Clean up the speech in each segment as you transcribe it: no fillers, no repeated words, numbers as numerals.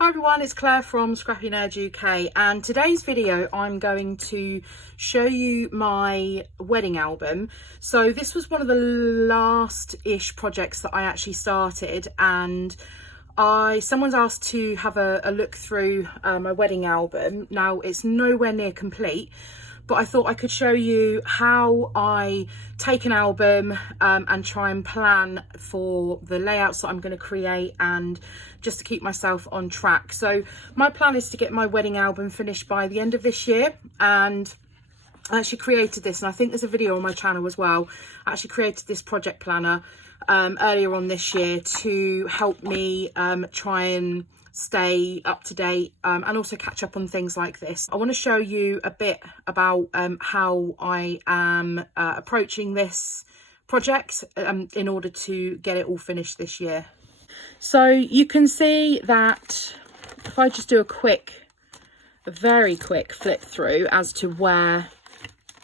Hi everyone, it's Claire from ScrappyNerdUK, and today's video I'm going to show you my wedding album. So this was one of the last-ish projects that I actually started, and someone's asked to have a look through my wedding album. Now it's nowhere near complete, but I thought I could show you how I take an album and try and plan for the layouts that I'm going to create, and just to keep myself on track. So my plan is to get my wedding album finished by the end of this year, and I actually created this, and I think there's a video on my channel as well. I actually created this project planner earlier on this year to help me try and stay up to date and also catch up on things like this. I want to show you a bit about how I am approaching this project in order to get it all finished this year. So you can see that if I just do a very quick flip through as to where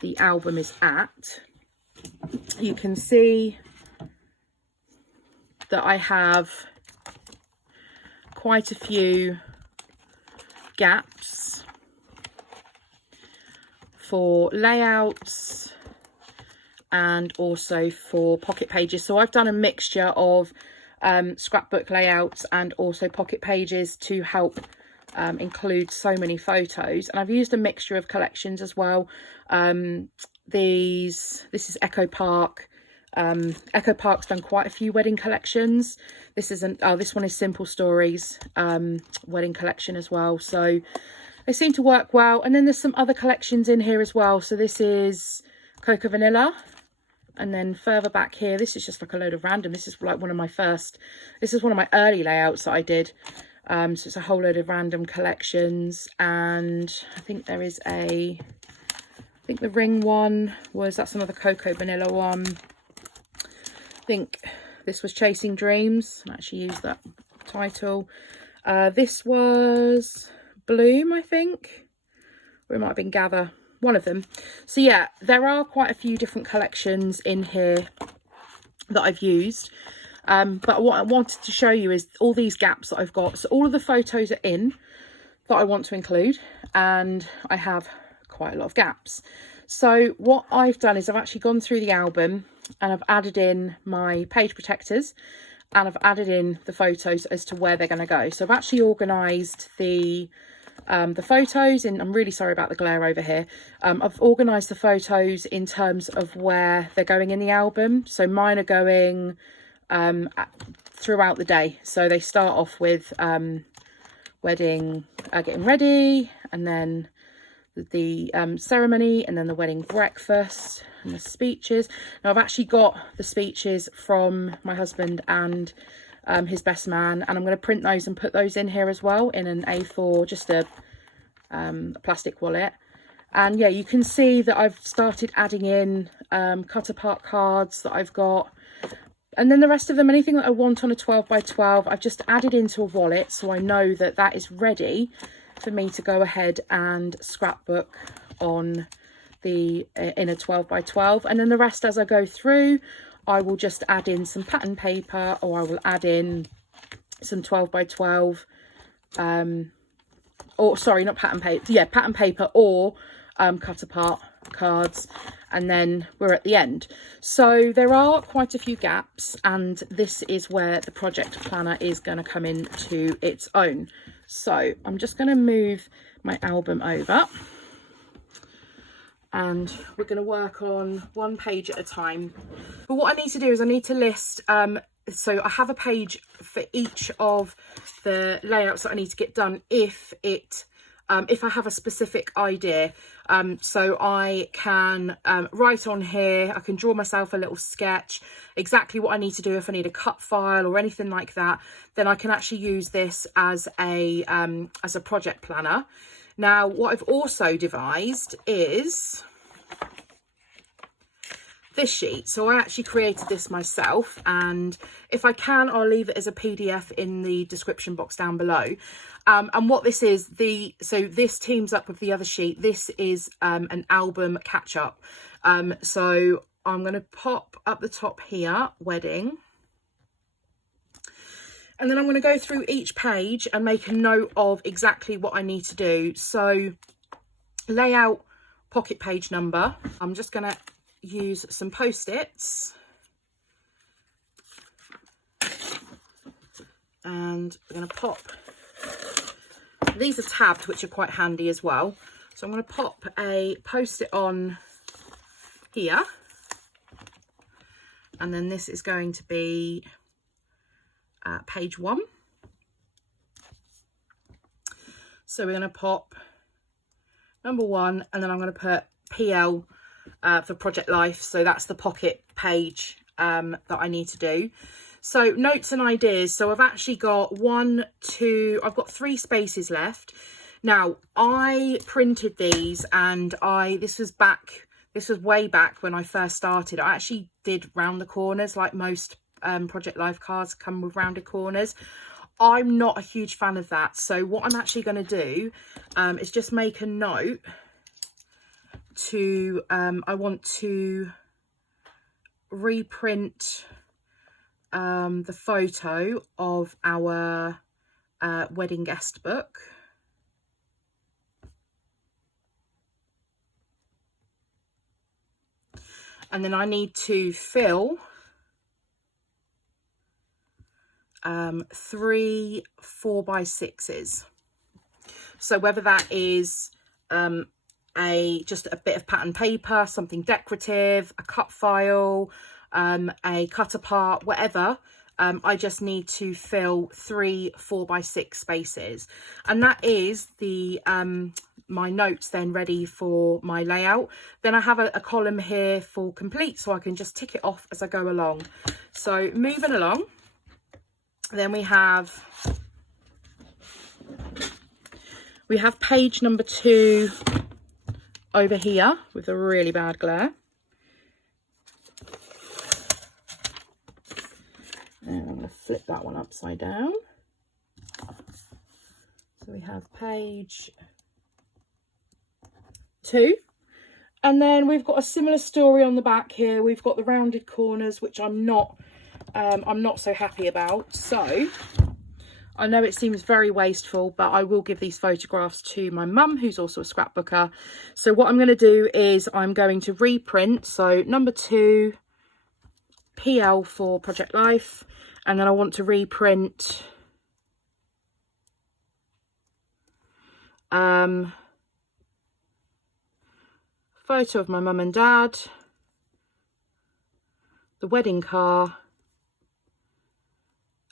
the album is at, you can see that I have quite a few gaps for layouts and also for pocket pages. So I've done a mixture of scrapbook layouts and also pocket pages to help include so many photos, and I've used a mixture of collections as well. This is Echo Park. Echo Park's done quite a few wedding collections. This one is Simple Stories wedding collection as well, so they seem to work well. And then there's some other collections in here as well. So this is Cocoa Vanilla, and then further back here, this is just like a load of random. This is like one of my early layouts that I did. So it's a whole load of random collections, and I think there is I think the ring one that's another Cocoa Vanilla one. I think this was Chasing Dreams. I actually used that title. This was Bloom, I think, or it might have been Gather, one of them. So yeah, there are quite a few different collections in here that I've used. But what I wanted to show you is all these gaps that I've got. So all of the photos are in that I want to include, and I have quite a lot of gaps. So what I've done is I've actually gone through the album and I've added in my page protectors, and I've added in the photos as to where they're going to go. So I've actually organised the photos, and I'm really sorry about the glare over here. I've organised the photos in terms of where they're going in the album. So mine are going throughout the day. So they start off with wedding getting ready, and then the ceremony, and then the wedding breakfast and the speeches. Now I've actually got the speeches from my husband and his best man, and I'm going to print those and put those in here as well in an A4, just a plastic wallet. And yeah, you can see that I've started adding in cut apart cards that I've got, and then the rest of them, anything that I want on a 12 by 12, I've just added into a wallet, so I know that that is ready for me to go ahead and scrapbook on in a 12 by 12. And then the rest, as I go through, I will just add in some pattern paper, or I will add in some 12 by 12 or sorry, not pattern paper, yeah, pattern paper, or cut apart cards, and then we're at the end. So there are quite a few gaps, and this is where the project planner is going to come into its own. So I'm just going to move my album over, and we're going to work on one page at a time. But what I need to do is I need to list, so I have a page for each of the layouts that I need to get done if I have a specific idea. So I can write on here, I can draw myself a little sketch, exactly what I need to do. If I need a cut file or anything like that, then I can actually use this as a project planner. Now, what I've also devised is this sheet. So I actually created this myself, and if I can, I'll leave it as a PDF in the description box down below. And what this is, so this teams up with the other sheet. This is an album catch-up. So I'm going to pop up the top here, wedding. And then I'm going to go through each page and make a note of exactly what I need to do. So layout, pocket page number. I'm just going to use some post-its. And we're going to pop, these are tabbed, which are quite handy as well. So I'm going to pop a post-it on here. And then this is going to be page 1. So we're going to pop number 1, and then I'm going to put PL for Project Life. So that's the pocket page that I need to do. So notes and ideas. So I've actually got I've got 3 spaces left. Now I printed these, and this was way back when I first started. I actually did round the corners, like most Project Life cards come with rounded corners. I'm not a huge fan of that. So what I'm actually going to do is just make a note to, I want to reprint the photo of our wedding guest book. And then I need to fill 3 4x6s. So whether that is just a bit of pattern paper, something decorative, a cut file, a cut apart, whatever, I just need to fill 3 4x6 spaces. And that is the my notes then ready for my layout. Then I have a column here for complete, so I can just tick it off as I go along. So moving along, then we have page number 2 over here with a really bad glare. And I'm going to flip that one upside down. So we have page 2. And then we've got a similar story on the back here. We've got the rounded corners, which I'm not so happy about. So I know it seems very wasteful, but I will give these photographs to my mum, who's also a scrapbooker. So what I'm going to do is I'm going to reprint. So number 2, PL for Project Life. And then I want to reprint photo of my mum and dad, the wedding car,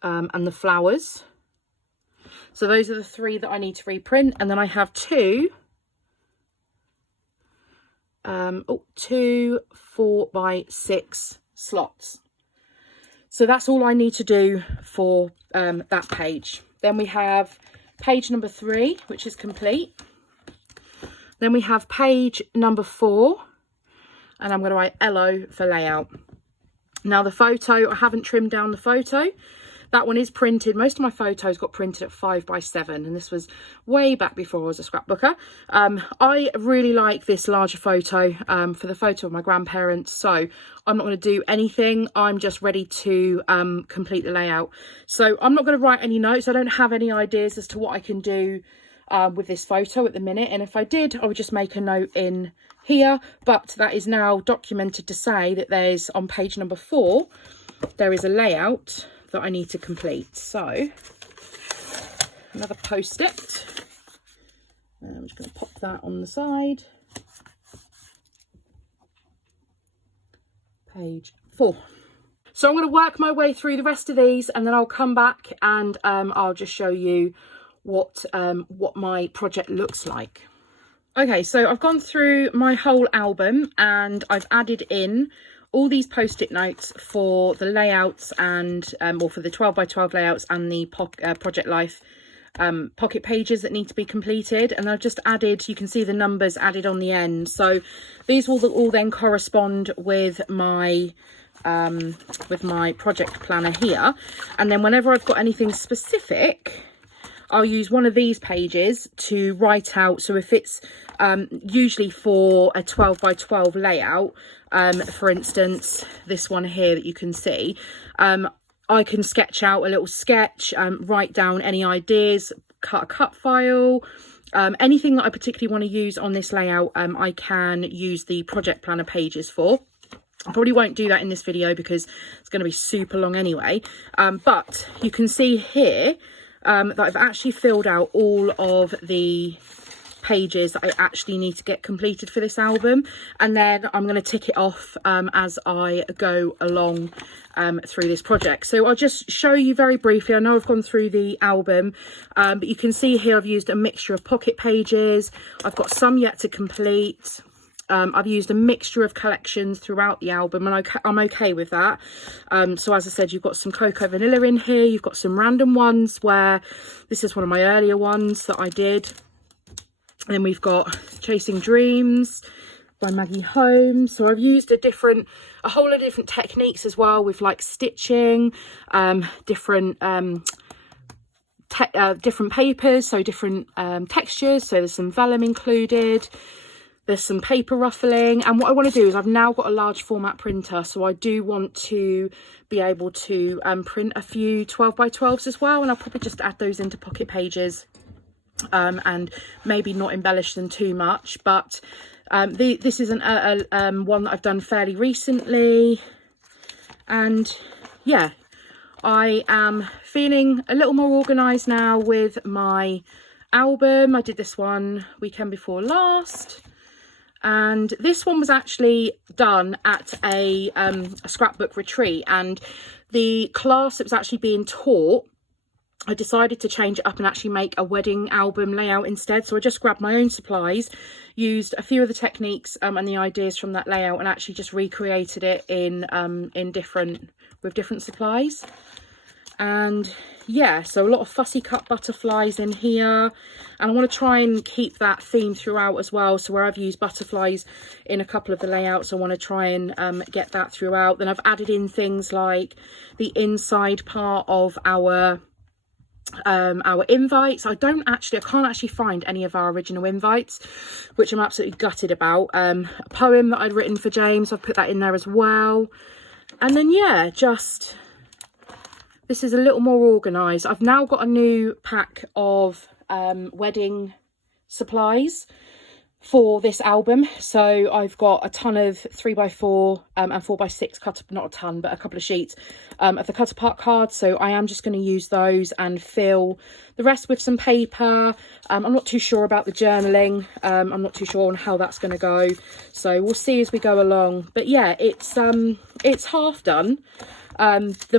and the flowers. So those are the 3 that I need to reprint. And then I have 2 4x6 slots. So that's all I need to do for that page. Then we have page number 3, which is complete. Then we have page number 4, and I'm going to write LO for layout. Now the photo, I haven't trimmed down the photo. That one is printed. Most of my photos got printed at 5x7, and this was way back before I was a scrapbooker. I really like this larger photo for the photo of my grandparents, so I'm not going to do anything. I'm just ready to complete the layout. So I'm not going to write any notes. I don't have any ideas as to what I can do with this photo at the minute, and if I did, I would just make a note in here. But that is now documented to say that there's, on page number 4, there is a layout that I need to complete. So another post-it. I'm just going to pop that on the side. Page 4. So I'm going to work my way through the rest of these, and then I'll come back and I'll just show you what my project looks like. Okay, so I've gone through my whole album and I've added in all these post-it notes for the layouts and or for the 12x12 layouts and the Project Life pocket pages that need to be completed. And I've just added, you can see the numbers added on the end. So these will all then correspond with my project planner here. And then whenever I've got anything specific, I'll use one of these pages to write out. So if it's usually for a 12x12 layout, for instance, this one here that you can see, I can sketch out a little sketch, write down any ideas, cut a cut file, anything that I particularly want to use on this layout. I can use the project planner pages for. I probably won't do that in this video because it's going to be super long anyway, but you can see here that I've actually filled out all of the pages that I actually need to get completed for this album, and then I'm going to tick it off as I go along through this project. So I'll just show you very briefly. I know I've gone through the album, but you can see here I've used a mixture of pocket pages. I've got some yet to complete. I've used a mixture of collections throughout the album, and I'm okay with that. So as I said, you've got some cocoa vanilla in here. You've got some random ones where this is one of my earlier ones that I did. And then we've got Chasing Dreams by Maggie Holmes. So I've used a whole lot of different techniques as well, with like stitching, different papers, so different textures. So there's some vellum included. There's some paper ruffling, and what I want to do is I've now got a large format printer, so I do want to be able to print a few 12 by 12s as well, and I'll probably just add those into pocket pages and maybe not embellish them too much. But this isn't one that I've done fairly recently, and yeah, I am feeling a little more organised now with my album. I did this one weekend before last. And this one was actually done at a scrapbook retreat, and the class that was actually being taught, I decided to change it up and actually make a wedding album layout instead. So I just grabbed my own supplies, used a few of the techniques and the ideas from that layout, and actually just recreated it with different supplies. And yeah, so a lot of fussy cut butterflies in here, and I want to try and keep that theme throughout as well. So where I've used butterflies in a couple of the layouts, I want to try and get that throughout. Then I've added in things like the inside part of our invites. I can't actually find any of our original invites, which I'm absolutely gutted about. A poem that I'd written for James, I've put that in there as well. And then yeah, just this is a little more organised. I've now got a new pack of wedding supplies for this album. So I've got a ton of 3x4 and 4x6 not a ton, but a couple of sheets of the cut apart cards. So I am just going to use those and fill the rest with some paper. I'm not too sure about the journaling. I'm not too sure on how that's going to go. So we'll see as we go along. But yeah, it's half done. The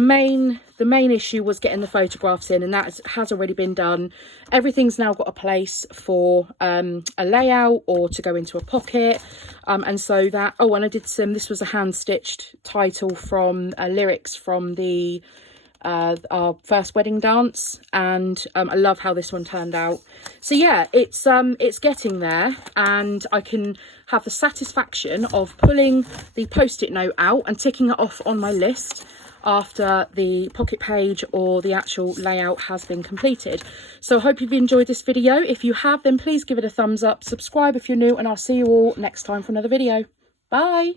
main issue was getting the photographs in, and that has already been done. Everything's now got a place for a layout or to go into a pocket, and so that, oh, and I did this was a hand stitched title from lyrics from the our first wedding dance, and I love how this one turned out. So yeah, it's getting there, and I can have the satisfaction of pulling the post-it note out and ticking it off on my list after the pocket page or the actual layout has been completed. So I hope you've enjoyed this video. If you have, then please give it a thumbs up, subscribe if you're new, and I'll see you all next time for another video. Bye.